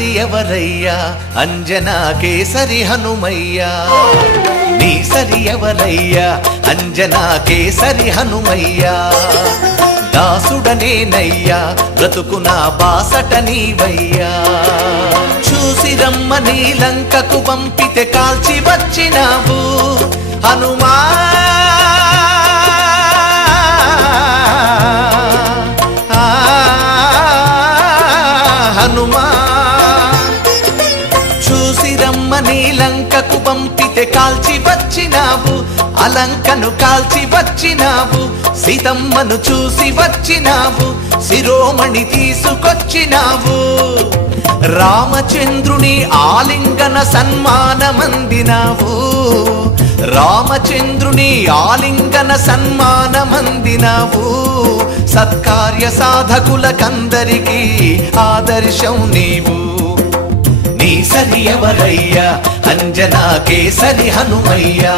సరి ఎవరయ్యా అంజనా కేసరి హనుమయ్యా నీ సరి ఎవరయ్యా అంజనా కేసరి హనుమయ్యా దాసుడనేనయ్యా బ్రతుకున బాసట నీవయ్యా చూసి రమ్మని లంకకు పంపితే కాల్చి వచ్చినావు హనుమా హనుమా చూసి రమ్మని లంకకు పంపితే కాల్చి వచ్చినావు అలంకను కాల్చి వచ్చినావు సీతమ్మను చూసి వచ్చినావు శిరోమణి తీసుకొచ్చినావు రామచంద్రుని ఆలింగన సన్మానమందినావు రామచంద్రుని ఆలింగన సన్మానమందినావు సత్కార్య సాధకులకందరికీ ఆదర్శం నీవు నీ సరి ఎవరయ్యా అంజనా కేసరి హనుమయ్యా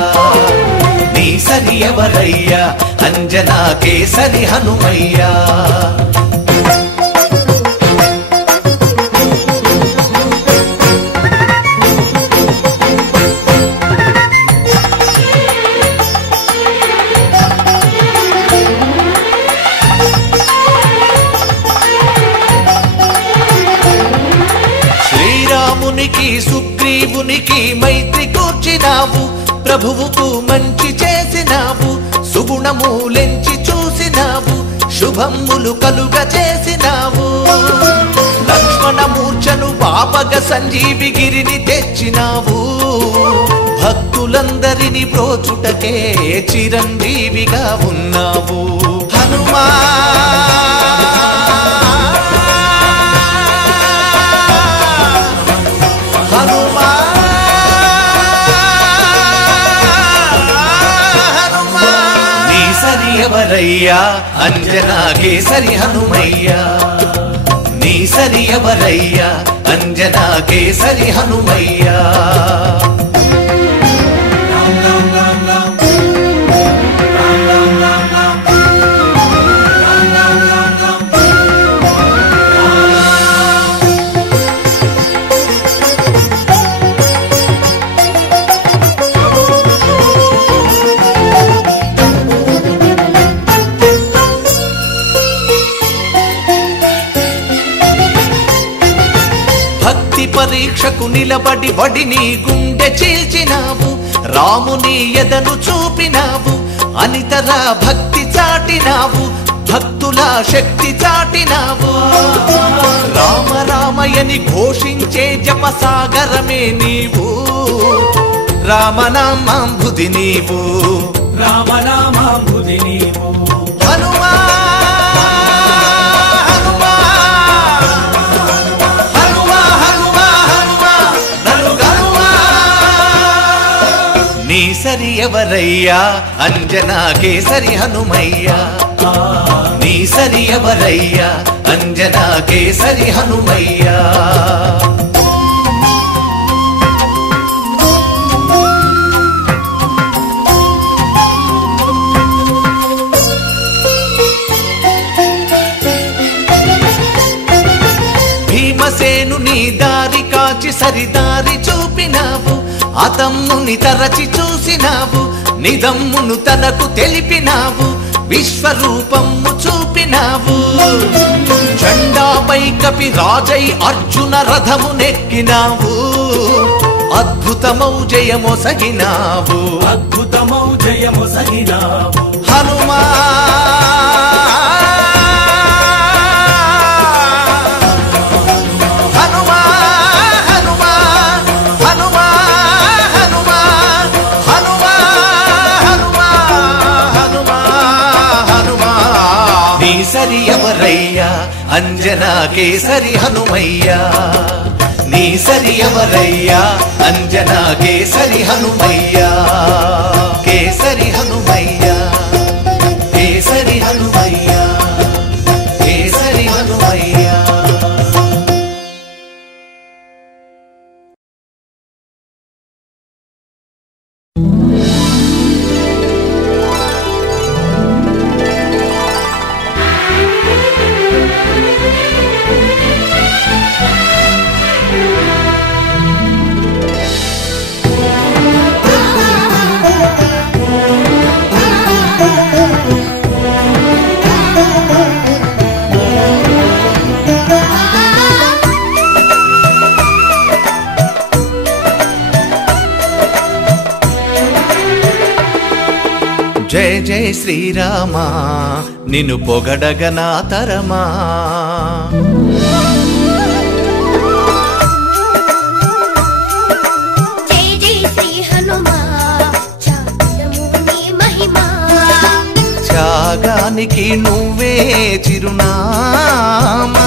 నీ సరి ఎవరయ్యా అంజనా కేసరి హనుమయ్యా శ్రీరామునికి సుగ్రీవునికి మైత్రి కూర్చినావు ప్రభువుకు మంచి చేసినావు సుగుణములెంచి చూసినావు శుభములు కలుగ చేసినావు లక్ష్మణ మూర్ఛను పాపగ సంజీవి గిరిని తెచ్చినావు భక్తులందరిని బ్రోచుటకే చిరంజీవిగా ఉన్నావు హనుమా ఎవరయ్యా అంజనా కేసరి హనుమయ్యా నీ సరి ఎవరయ్యా అంజనా కేసరి హనుమయ్యా పరీక్షకు నిలబడి వడిని గుండె చీల్చినావు రాముని ఎదను చూపినావు అనితర భక్తి చాటినావు భక్తుల శక్తి చాటినావు రామ రామయని ఘోషించే జపసాగరమే నీవు రామనామాంబుది నీవు రామనామాంబుది నీవు హనుమా నీ సరి ఎవరయ్యా అంజనా కేసరి హనుమయ్యా నీ సరి ఎవరయ్యా అంజనా కేసరి హనుమయ్యా భీమసేను నీ దారి కాచి సరిదారి చూపినావు అతమ్ముని తరచి చూసినావు నిదమ్మును తనకు తెలిపినావు విశ్వరూపము చూపినావు చండాపై కపి రాజై అర్జున రథమునెక్కినావు అద్భుతమౌ జయమొసగినావు అద్భుతమౌ జయమొసగినావు హనుమా సరి ఎవరయ్యా అంజనా కేసరి హనుమయ్యా నీ సరి ఎవరయ్యా అంజనా కేసరి హనుమయ్యా కేసరి హనుమయ్యా కేసరి హనుమయ్యా కేసరి హనుమయ్యా జయ జయ శ్రీరామా నిన్ను పొగడగ నా తరమా. జయ జయ శ్రీ హనుమా చాటుము నీ మహిమా. త్యాగానికి నువ్వే చిరునామా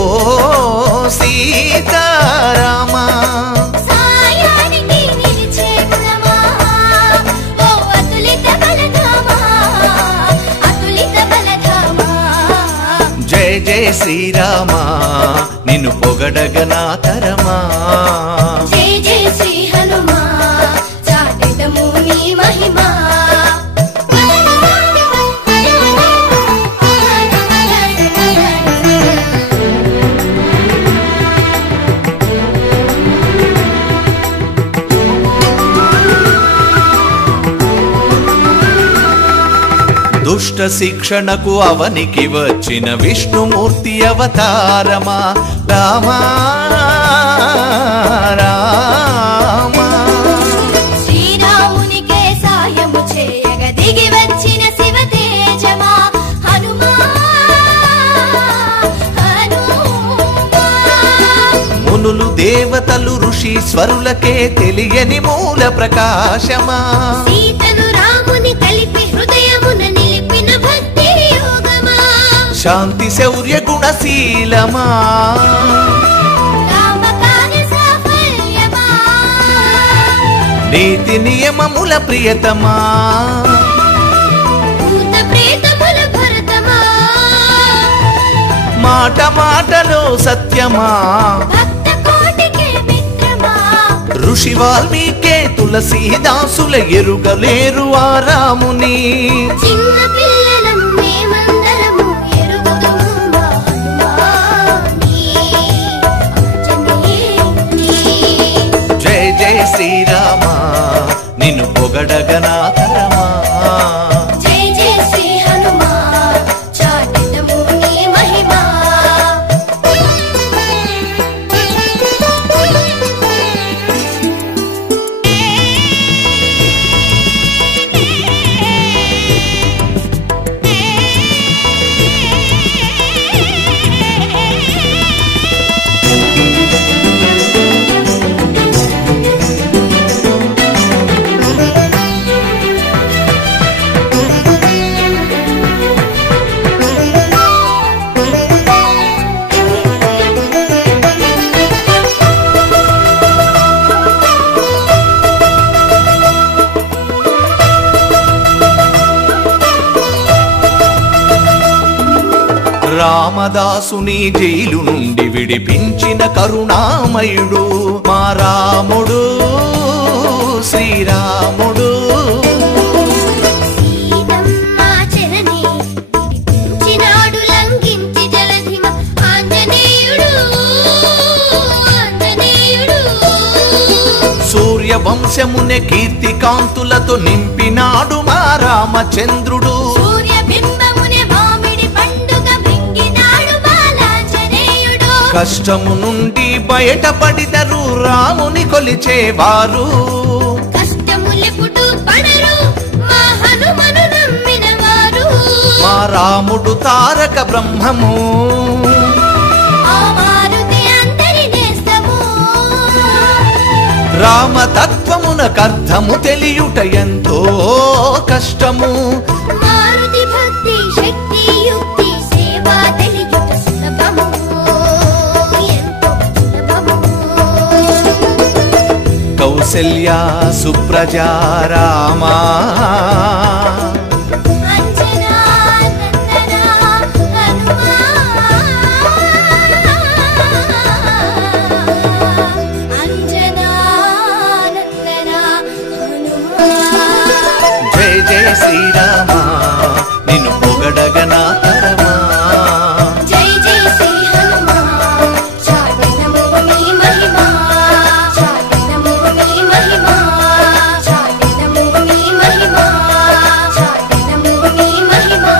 ఓ సీతారామా. సాయానికి నిలిచే గుణమా ఓ అతులిత బలధామా అతులిత బలధామా. జయ జయ శ్రీరామా నిన్ను పొగడగ నా తరమా. జయ జయ శ్రీ హనుమా చాటుము నీ మహిమా. దుష్ట శిక్షణకు అవనికి వచ్చిన విష్ణుమూర్తి అవతారమా రామా రామా. శ్రీరామునికే సాయము చేయగ దిగి వచ్చిన శివ తేజమా హనుమా హనుమా. మునులు దేవతలు ఋషీశ్వరులకే తెలియని మూల ప్రకాశమా. సీతను రాముని కలిపి హృదయమున నిలిపిన భక్తి యోగమా. శాంతి శౌర్య గుణశీలమా రామకార్య సాఫల్యమా. నీతి నియమముల ప్రియతమా. భూత ప్రేతముల భరతమా. మాట మాటలో సత్యమా. భక్త కోటికే మిత్రమా. ఋషి వాల్మీకే తులసీదాసుల ఎరుగలేరు ఆ రాముని. చిన్న పిల్లలం మేమందరము ఎరుగుదుము మా హనుమాని ఆంజనేయుని. జయ జయ శ్రీరామా నిన్ను పొగడగ నా తరమా. జయ జయ శ్రీ హనుమా చాటుము నీ మహిమా. రామదాసుని జైలు నుండి విడిపించిన కరుణామయుడు మా రాముడు శ్రీరాముడు. సీతమ్మ చరణి విడిపించినాడు లంఘించి జలధిమ ఆంజనేయుడు ఆంజనేయుడు. సూర్యవంశమునే కీర్తి కాంతులతో నింపినాడు మా రామచంద్రుడు. సూర్య బింబమునే మామిడి పండుగ మింగినాడు బాలాంజనేయుడు. కష్టము నుండి బయటపడిదరు రాముని కొలిచేవారు. కష్టములెప్పుడు పడరు మా హనుమను నమ్మిన వారు. మా రాముడు తారక బ్రహ్మము ఆ మారుతి అందరి నేస్తము. రామతత్వమునకర్థము తెలియుట ఎంతో కష్టము. మారుతి భక్తి శక్తి యుక్తి సేవ తెలియుట సులభము ఎంతో సులభము. కౌసల్య సుప్రజా రామా అంజనా నందన హనుమా. అంజనా నందన హనుమా. జయ జయ శ్రీరామా నిన్ను పొగడగ నా తరమా. జయ జయ శ్రీ హనుమా చాటుము నీ మహిమా. చాటుము నీ మహిమా. చాటుము నీ మహిమా. చాటుము నీ మహిమా.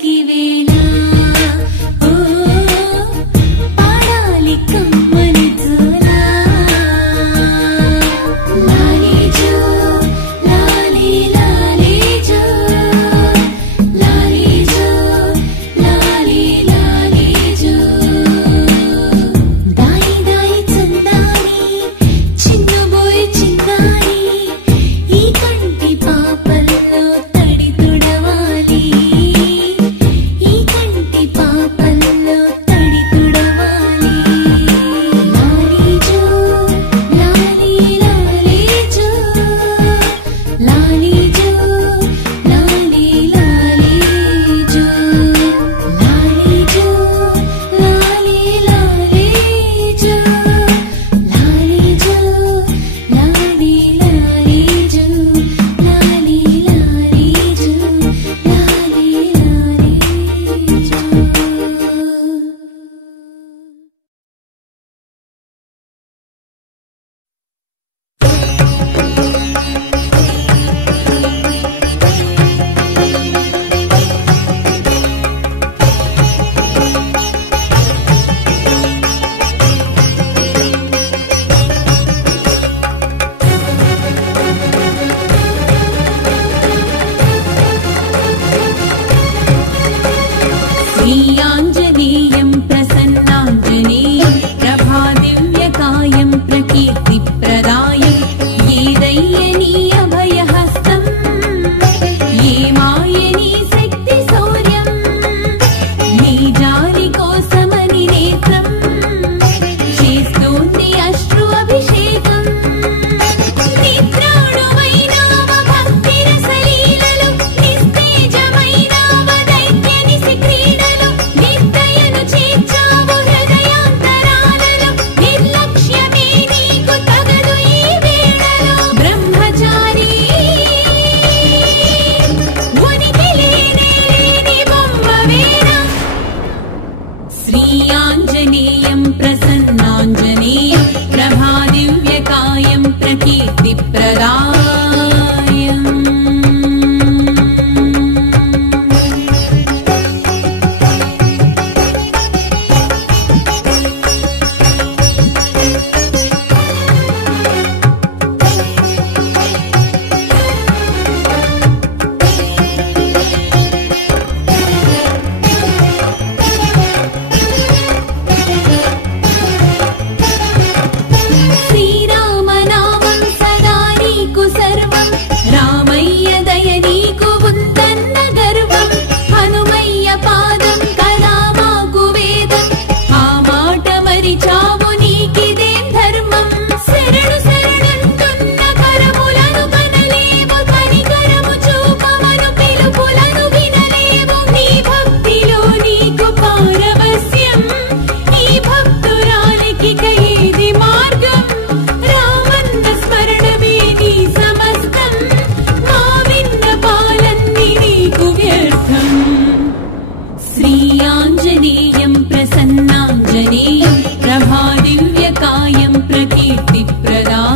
పల్లకి వేళ ఓ పాడాలి కమ్మని జోలా లాలీ జో లాలీ లాలీ జో లాలీ జో లాలీ లాలీ జో దాయి దాయి చందాని చిన్నబోయ్ చిన్నాని ఈ కంటి పాపల్లో తడి తుడవాలి ఈ కంటి పాపల్లో తడి తుడవాలి లాలీ జో లాలీ లాలీ జో లాలీ జో లాలీ లాలీ జో లాలీ జో లాలీ లాలీ జో లాలీ జో లాలీ లాలీ జో లాలీ లాలీ జో లాలీ లాలీ జో. శ్రీయాంజనేయం ప్రసన్నాంజనేయం ప్రభాదివ్యకాయం ప్రకీర్తిప్రదాయం ఏదయ్యనీ అభయహస్తం ఏ మాయనీ శక్తి శౌర్యం నీ జాలి కోసమని నేత్రం చేస్తోంది అశ్రు అభిషేకం నిద్రాణువైనావ భక్తి రసలీలలు నిస్తేజమైనావ దైత్య నిశి క్రీడలు నిర్దయను చేర్చావు హృదయాంతరాలలో నిర్లక్ష్యమే నీకు తగదు ఈ వేళలో బ్రహ్మచారి ఉనికి లేనే లేని బొమ్మవేనా శ్రీయాంజనేయం ప్రసన్నాంజనేయం ప్రభాదివ్యకాయం ప్రకీర్తిప్రదాయం శ్రీరామనామం సదా నీకు సర్వం రామయ్య దయ నీకు ఉందన్న గర్వం హనుమయ్య పాదం కదా మాకు వేదం ఆ మాట మరిచావు నీకిదేం ధర్మం శరణు శరణంటున్న కరములను కనలేవు కనికరము చూపమను పిలుపులను వినలేవు నీ భక్తిలో నీకు పారవస్యం ఈ భక్తురాలికి కైది మార్గం రామన్న స్మరణమే నీ సమస్తం మా విన్నపాలన్నీ నీకు వ్యర్థం శ్రీయాంజనేయం ప్రసన్నాంజనేయం ప్రభాదివ్యకాయం ప్రకీర్తిప్రదాయం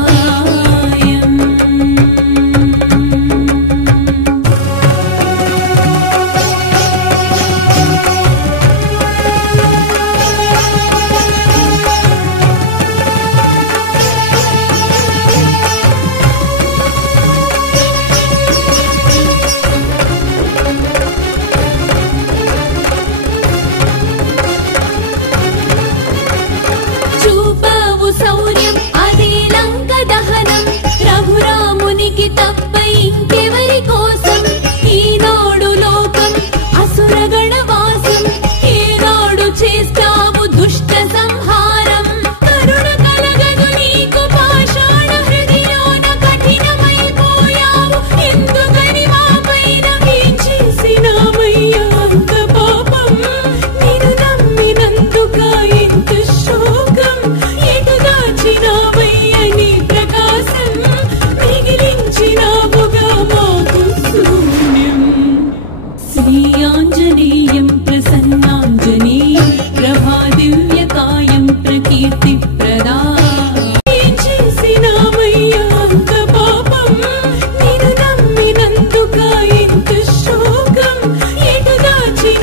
చూపావు శౌర్యం అదే లంక దహనం రఘురామునికి తప్ప ఇంకెవరి కోసం ఈనాడు లోకం అసురగణ వాసం ఏనాడు చేస్తావు దుష్ట సంహారం కరుణ కలగదు నీకు పాషాణ హృదయాన కఠినమైపోయావు ఎందుకని మాపైన ఏం చేసినావయ్యా అంత పాపం నిన్ను నమ్మినందుక ఎంత శోకం ఎటు దాచినావయ్య నీ ప్రకాశం మిగిలించినావుగా మాకు శూన్యం శ్రీయాంజనేయం ప్రసన్నాంజనేయం ప్రభాదివ్యకాయం ప్రకీర్తిప్రదాయం ఏం చేసినావయ్యా అంత పాపం నిన్ను నమ్మినందుక ఎంత శోకం ఎటు దాచిన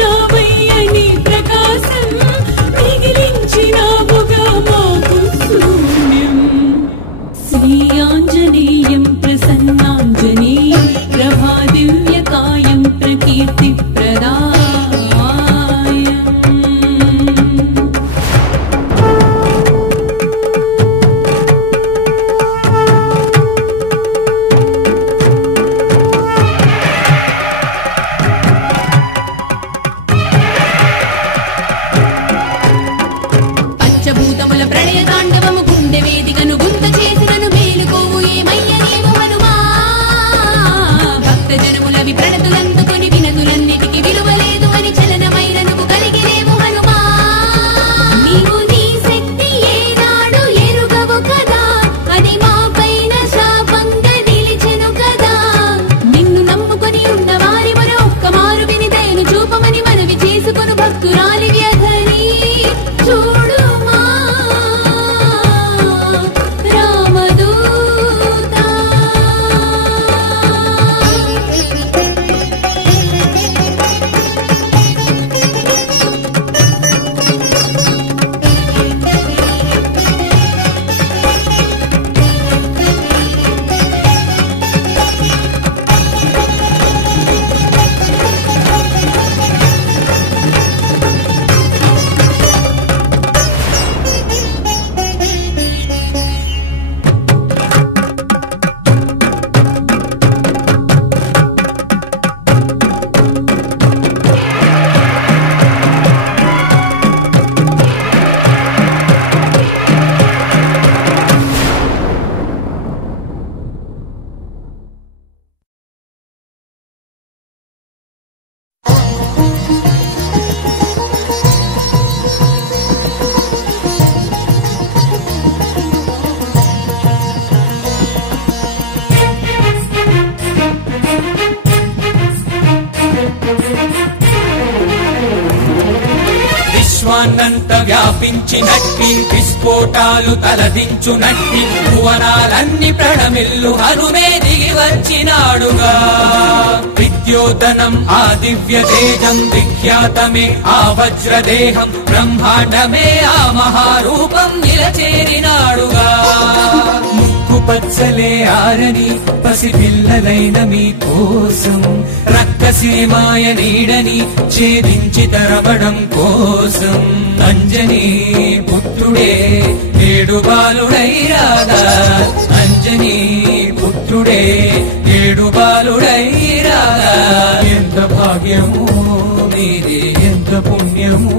విశ్వాన్నంత వ్యాపించినట్టి విస్ఫోటాలు తలదించునట్టి భువనాలన్నీ ప్రణమిల్లు హనుమే దిగి వచ్చినాడుగా. విద్యోధనం ఆ దివ్య తేజం విఖ్యాతమే ఆ వజ్రదేహం బ్రహ్మాండమే ఆ మహారూపం నిలచేరినాడుగా. పచ్చలే ఆరని పసిపిల్లలైన మీ కోసం రక్తసీమాయ నీడని ఛేదించి తరబడం కోసం అంజనీ పుత్రుడే నేడు బాలుడై రాగా. అంజనీ పుత్రుడే నేడు బాలుడై రాగా. ఎంత భాగ్యము మీరే, ఎంత పుణ్యము,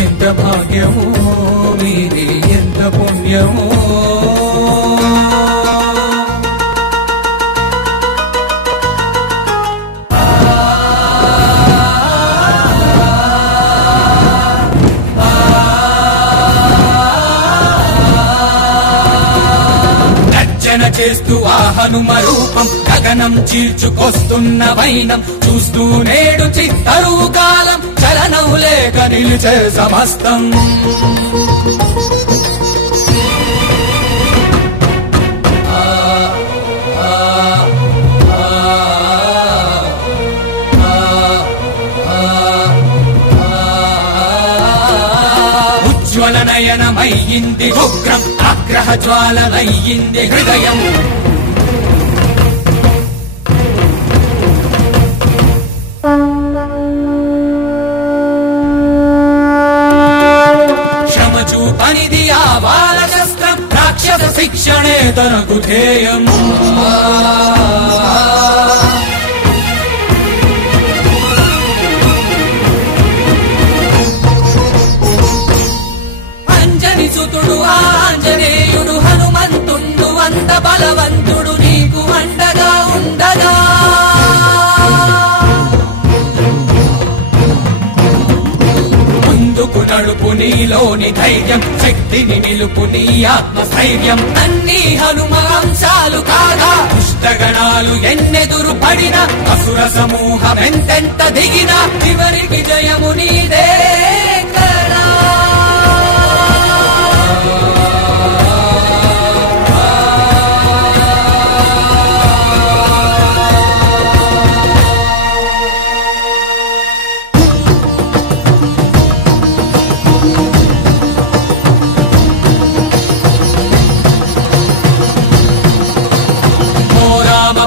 ఎంత భాగ్యము మీరే, ఎంత పుణ్యము. చేస్తూ ఆ హనుమ రూపం గగనం చీల్చుకొస్తున్న వైనం చూస్తూ నేడు చిత్తరువు కాలం చలనం లేక నిలిచే సమస్తం. నయనమయ్యింది ఉగ్రం ఆగ్రహ జ్వాలనయ్యింది హృదయం. శ్రమచూపనిది ఆ బాలశస్త్రం రాక్షస శిక్షణే తనకు ధ్యేయం. సుతుడు ఆంజనేయుడు హనుమంతుండు అంత బలవంతుడు నీకు అండగా ఉండగా. ముందుకు నడుపు నీలోని ధైర్యం శక్తిని నిలుపు నీ ఆత్మస్థైర్యం. అన్ని హనుమ అంశాలు కాగా దుష్టగణాలు ఎన్నెదురు పడిన అసుర సమూహం ఎంతెంత దిగిన చివరికి జయము నీదే కదా.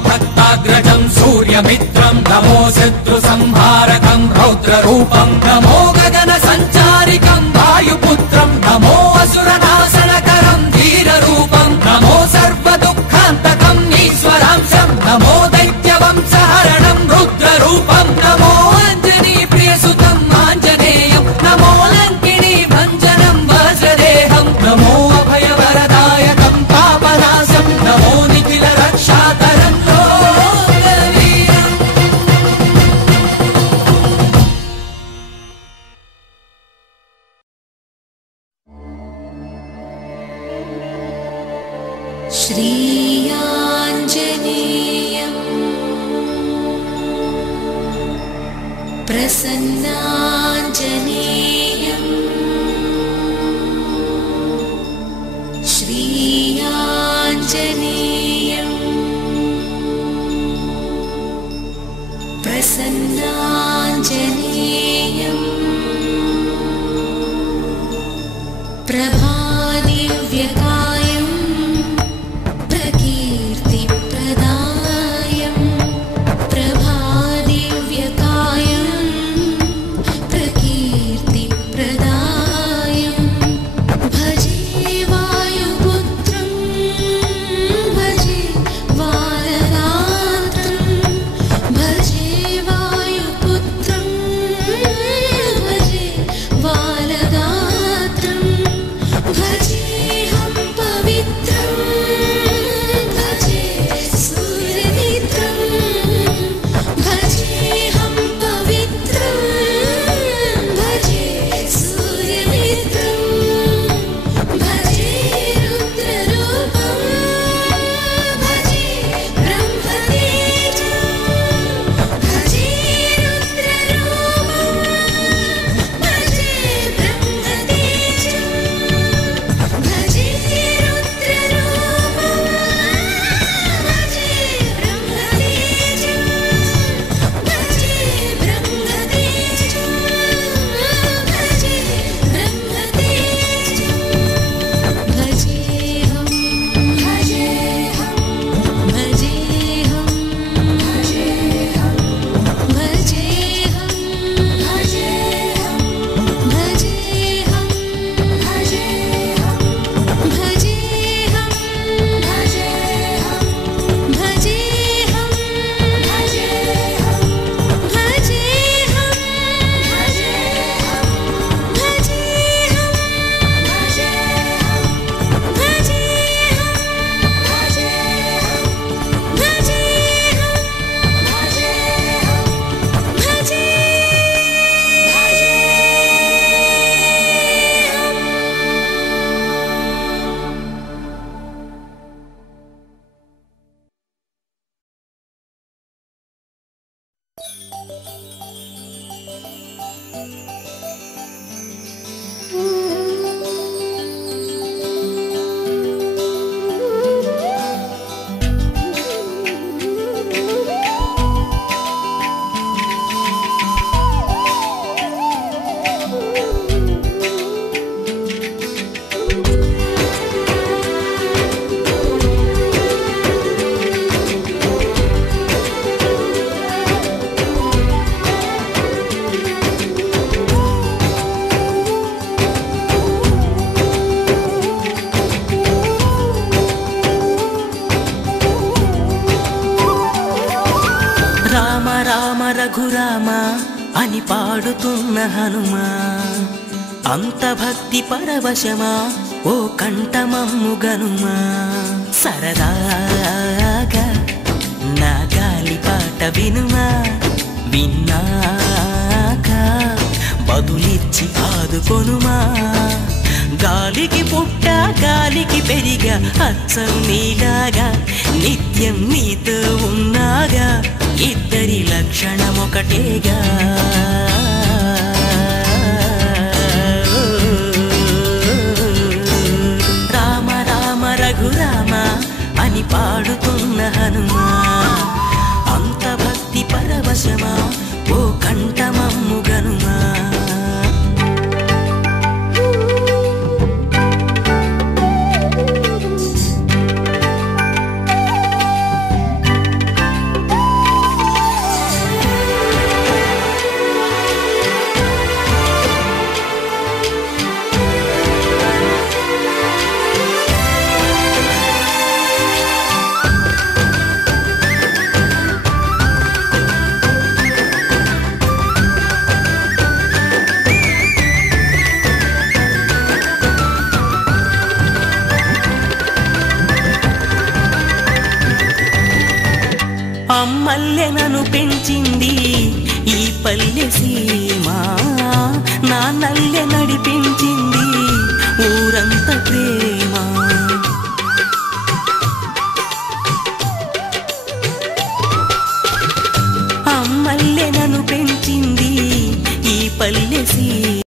భక్తాగ్రజం సూర్యమిత్రం నమో శత్రు సంహారకం రౌద్రరూపం నమో గగన సంచారికం వాయుపుత్రం నమో అసురనాశనకరం ధీరరూపం నమో సర్వదుఃఖాంతకం ఈశ్వరాంశం నమో దైత్యవంశహరణం రుద్రరూపం నమో అంజనీ ప్రియసుతం ఆంజనేయం నమో లంకిణీ భంజనం వజ్రదేహం నమో అభయవరదాయకం పాపనాశం నమో నిఖిల రక్షాతరం లోకవీరం. श्रीयाञ्जनेयं प्रसन्नाञ्जनेयं श्रीयाञ्जनेयं प्रसन्नाञ्जनेयं प्रभादिव्यकायं प्रकीर्तिप्रदायं प्रभादिव्यकायं प्रकीर्तिप्रदायं भजे वायुपुत्रं भजे वारगात्रं भजे वायुपुत्रं भजे वारगात्रं రామ రామ రఘురామ అని పాడుతున్న హనుమా, అంత భక్తి పరవశమా ఓ కంఠమమ్ము గనుమా. సరదాగా నా గాలి పాట వినుమా, విన్నాక బదులిచ్చి ఆదుకొనుమా. గాలికి పుట్ట గాలికి పెరిగా అచ్చం నీలాగా, నిత్యం నీతో ఉన్నాగా, ఇద్దరి లక్షణమొకటేగా. రామ రామ రఘురామ అని పాడుతున్న హనుమా, అంత భక్తి పరవశమా ఓ కంఠమమ్ము గనుమా. అమ్మల్లె నన్ను పెంచింది ఈ పల్లె సీమ, నాన్నల్లె నడిపించింది ఊరంత ప్రేమ. అమ్మల్లె నన్ను పెంచింది ఈ పల్లె సీమ.